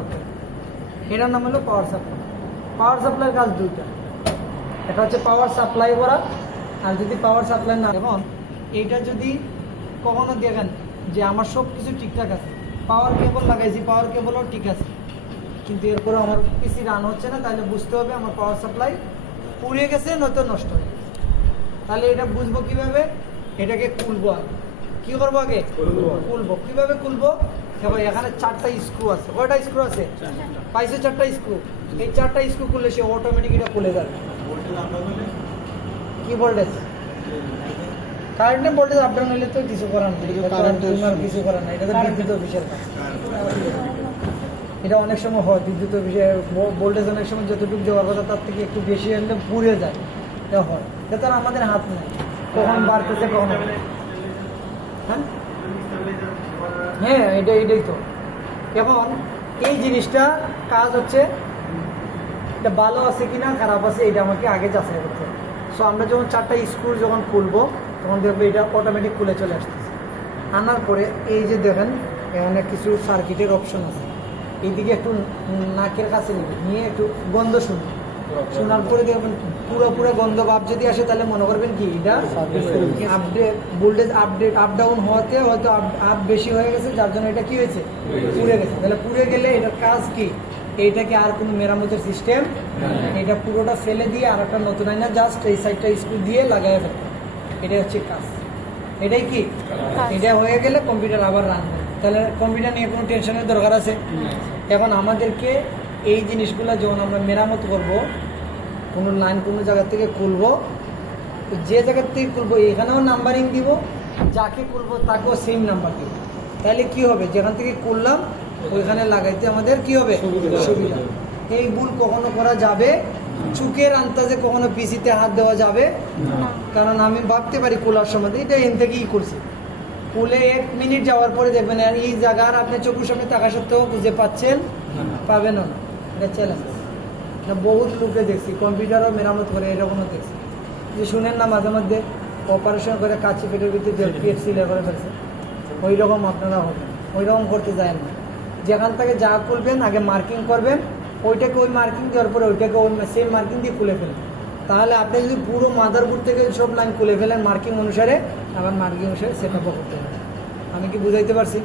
ওকে, এটার নাম হলো পাওয়ার সাপ্লাই। পাওয়ার সাপ্লাইয়ের কাজ দুইটা, এটা হচ্ছে পাওয়ার সাপ্লাই করা, আর যদি পাওয়ার সাপ্লাই না, এবং এইটা যদি কখনো দেখেন যে আমার সব কিছু ঠিকঠাক আছে, পাওয়ার কেবল লাগাইছি, পাওয়ার কেবলও ঠিক আছে, কিন্তু এরপরে আমার পিসি রান হচ্ছে না, তাহলে বুঝতে হবে আমার পাওয়ার সাপ্লাই পুড়ে গেছে, নয়তো নষ্ট হয়ে গেছে। তাহলে এটা বুঝবো কিভাবে? এটাকে খুলবো আগে। কি করবো আগে? খুলবো। কিভাবে খুলবো? দেখো এখানে 4টা স্ক্রু আছে। কয়টা স্ক্রু আছে? পাইছো 4টা স্ক্রু। এই 4টা স্ক্রু খুললে সে অটোমেটিক এটা খুলে যাবে। কি ভোল্টেজ? কারেন্টে ভোল্টেজ আপ ডাউন হলে তো কিছু করার নেই, কিছু করার নাই, এটা তো বিদ্যুৎ অফিসের কাজ। এটা অনেক সময় হয় বিদ্যুৎ অফিসে ভোল্টেজ অনেক সময় যতটুকু দেওয়ার কথা তার থেকে একটু বেশি হলে পুড়ে যায়, এটা হয়। এটা আমাদের হাত নেই, কখন বাড়তেছে কখন। হ্যাঁ এটাই তো। এখন এই জিনিসটা কাজ হচ্ছে এটা ভালো আছে কিনা খারাপ আছে এটা আমাকে আগে যাচাই করতে হবে। সো আমরা যখন 4টা স্ক্রু যখন খুলবো তখন দেখবো এটা অটোমেটিক খুলে চলে আসতেছে। আনার পরে এই যে দেখেন এখানে কিছু সার্কিটের অপশন আছে, এইদিকে একটু নাকের কাছে নিয়ে একটু গন্ধ শুনুন। শোনার পরে দেখবেন পুরো গন্ধ ভাব যদি আসে তাহলে মনে করবেন কি এটা update, voltage update up down হওয়াতে হয়তো আপ বেশি হয়ে গেছে, যার জন্য এটা কি হয়েছে, পুড়ে গেছে। তাহলে পুড়ে গেলে এটার কাজ কি? এইটাকে আর কোনো মেরামতের সিস্টেম, এটা পুরোটা ফেলে দিয়ে আর একটা নতুন আইনা জাস্ট এই সাইডটা স্ক্রু দিয়ে লাগাই ফেলতে, এটাই হচ্ছে কাজ। এটাই কি? এটা হয়ে গেলে কম্পিউটার আবার রান হবে। তাহলে কম্পিউটার নিয়ে কোনো টেনশনের দরকার আছে? এখন আমাদেরকে এই জিনিসগুলো যখন আমরা মেরামত করব, কোনো লাইন কোনো জায়গা থেকে খুলবো, যে জায়গার থেকে খুলবো এখানেও নাম্বারিং দিব, যাকে খুলবো তাকেও সেম নাম্বার দিব। তাহলে কি হবে, যেখান থেকে খুললাম ওইখানে লাগাইতে আমাদের কি হবে, সুবিধা। এই ভুল কখনো করা যাবে, চুকের আন্দাজে কখনো পিসিতে হাত দেওয়া যাবে না। কারণ আমি ভাবতে পারি খোলার সময় এটা এন থেকেই করছি, খুলে 1 মিনিট যাওয়ার পরে দেখবেন আর এই জায়গার আপনি চোখের সামনে থাকা সত্ত্বেও খুঁজে পাচ্ছেন, পাবেন না। এটা চ্যালেঞ্জ। বহুত লোকে দেখছি কম্পিউটারও মেরামত করে, এরকমও দেখছি যে শুনেন না মাঝে মধ্যে অপারেশন করে কাছে পেটের ভিতরে পেট সিলে করে ফেলছে, ওই রকম আপনারা হবেন, ওই রকম করতে যায় না। যেখান থেকে যা খুলবেন আগে মার্কিং করবেন, ওইটাকে ওই মার্কিং দেওয়ার পরে ওইটাকে ওই সেম মার্কিং দিয়ে খুলে ফেলবেন। তাহলে আপনি যদি পুরো মাদারবোর্ড থেকে সব লাইন খুলে ফেলেন মার্কিং অনুসারে, আবার মার্কিং অনুসারে সেট আপও করতে হবে। আমি কি বুঝাইতে পারছি?